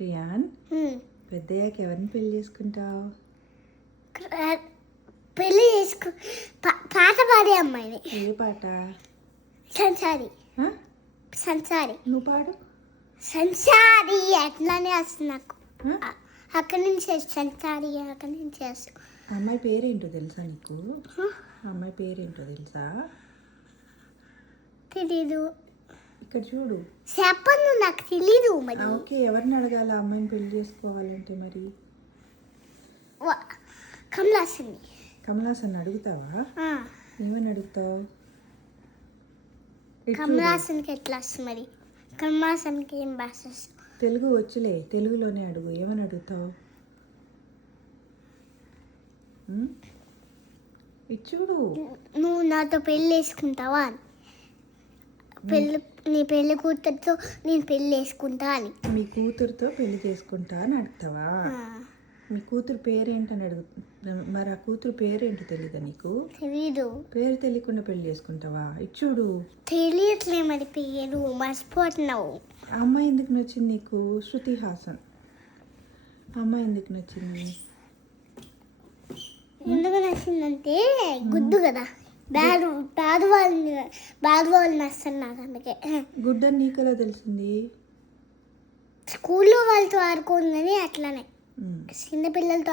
Rayon, పెద్దయ్యాక ఎవరిని పెళ్లి చేసుకుంటావు? పెళ్లి చేసుకు పాట పాడే అమ్మాయిని. ఏ పాట? సంసారి. ఆ? సంసారి. నువ్వు పాడు. సంసారి అట్లానే వస్తుంది నాకు. ఆ? అక్కడి నుంచి సంసారి అక్కడి నుంచి వస్తుంది. అమ్మాయి పేరేంటో తెలుసా నీకు? అమ్మాయి పేరేంటో తెలుసా? తెలీదు. ఇక్కడ చూడు. చెప్పను, నాకు తెలీదు. మరి ఓకే, ఎవరిని అడగాల అమ్మాయిని పెళ్లి చేసుకోవాలంటే? మరి కమలాసన్. కమలాసన్ అడుగుతావా? ఏమని అడుగుతావు? కమలాసన్కి ఎట్లా వస్తుంది మరి? కమలాసన్కి ఏం భాష వస్తుంది? తెలుగు వచ్చులే, తెలుగులోనే అడుగు. ఏమని అడుగుతావు? ఇచ్చుడు. నువ్వు నాతో పెళ్ళి వేసుకుంటావా అని. నీ పెళ్లి కూతురుతో నేను పెళ్ళి వేసుకుంటా అని. మీ కూతురుతో పెళ్లి చేసుకుంటా అని అడుగుతావా? మీ కూతురు పేరేంటని అడుగుతా. మరి ఆ కూతురు పేరేంటో తెలీదా నీకు? తెలీదు. పేరు తెలియకుండా పెళ్లి చేసుకుంటావా? ఇచ్చుడు. తెలియట్లే మరి పేరు, మర్చిపోతున్నావు. ఆ అమ్మాయి ఎందుకు నచ్చింది నీకు? శృతి హాసన్. అమ్మాయి ఎందుకు నచ్చింది? ఎందుకు నచ్చిందంటే గుడ్డు కదా, పేదవాళ్ళు నచ్చారు నాకు. అందుకే. గుడ్ అని నీకెలా తెలిసింది? స్కూల్లో వాళ్ళతో ఆడుకోండి అట్లానే చిన్నపిల్లలతో